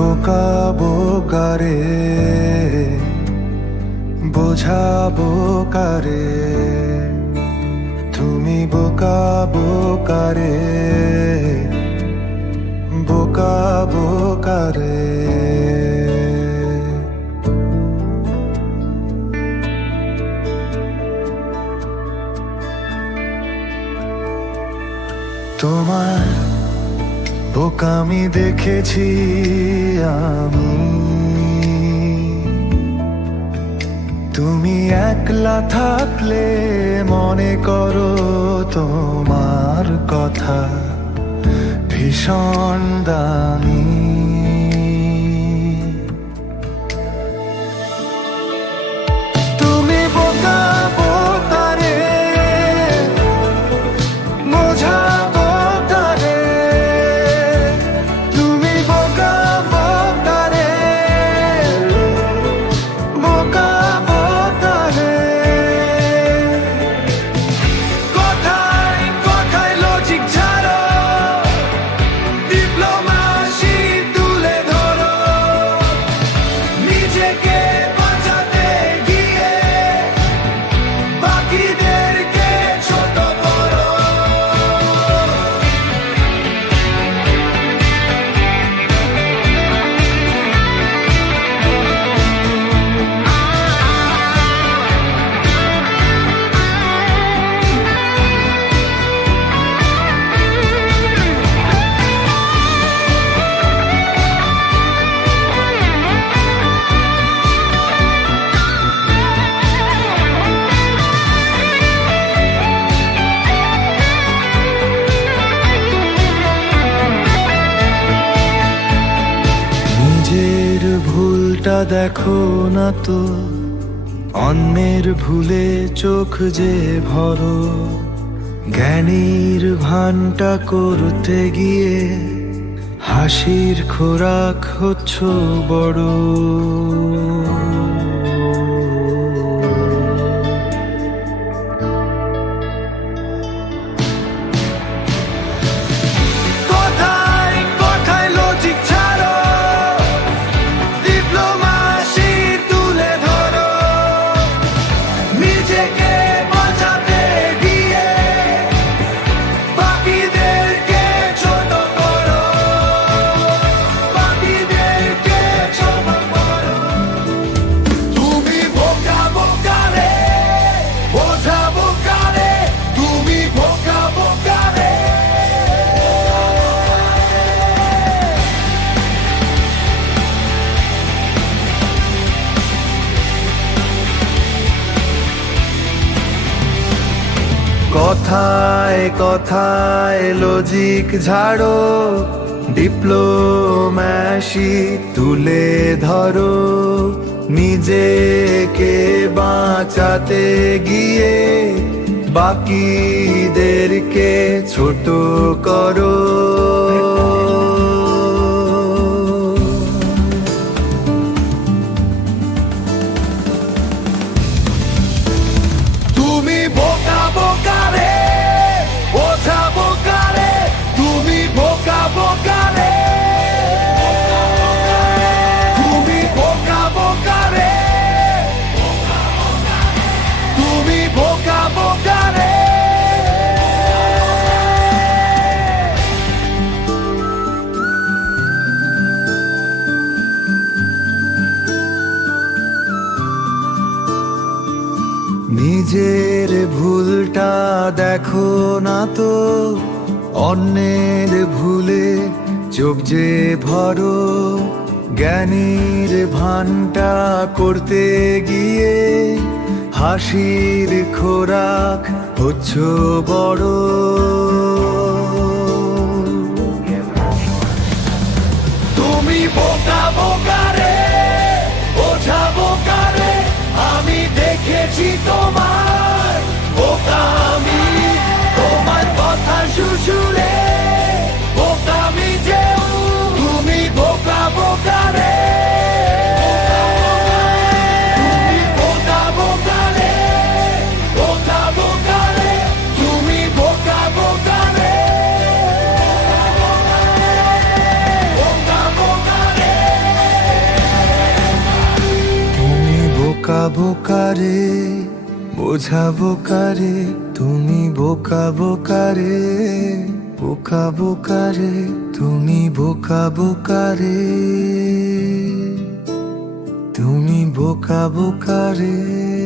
বোকা বোকারে বোঝাবো কারে, তুমি বোকা বোকারে বোকা বোকারে। তোমার বোকামি দেখেছি আমি, তুমি একলা থাকলে মনে করো তোমার কথা ভীষণ দামি। তুমি বোকা বোকারে বোঝাবো কারে, তুমি বোকা বোকারে বোকা বোকারে। কথায় কথায় লজিক ছাড়ো, ডিপ্লোমাসি তুলে ধরো, নিজেকে বাঁচাতে গিয়ে বাকিদেরকে ছোট করো। নিজের ভুলটা দেখো না তো, অন্যের ভুলে চোখ যে ভরো, জ্ঞানীর ভানটা করতে গিয়ে হাসির খোরাক হচ্ছ বড়। কথায় কথায় লজিক ছাড়ো, ডিপ্লোমাসি তুলে ধরো, নিজেকে বাঁচাতে গিয়ে বাকিদেরকে ছোট করো, বাকিদেরকে ছোট করো। তুমি বোকা বোকারে বোঝাবো কারে, তুমি বোকা বোকারে। কথায় কথায় লজিক ঝাড়ো, ডিপ্লোম্যাসি তুলে ধরো, নিজেকে বাঁচাতে গিয়ে বাকিদেরকে ছোট করো। তুমি বোকা বোকারে বোঝাবো কারে, তুমি বোকা বোকারে, তুমি বোকা বোকারে, তুমি বোকা বোকারে। নিজের ভুলটা দেখো না তো, অন্যের ভুলে চোখ যে ভরো, জ্ঞানীর ভানটা করতে গিয়ে হাসির খোরাক হচ্ছ বড়। তুমি বোকা বোকারে বোঝাবো কারে, আমি দেখেছি তোমার বোকামি, তোমার কথা শুশুরে বোকামি যেও, তুমি বোকা বোকারে, তুমি বোকা বোকারে বোকা বোকারে, তুমি বোকা বোকারে বোকা বোকারে। বোকারে, বোঝাবো কারে, তুমি বোকা বোকারে, বোকা বোকারে, তুমি বোকা বোকারে, তুমি বোকা বোকারে।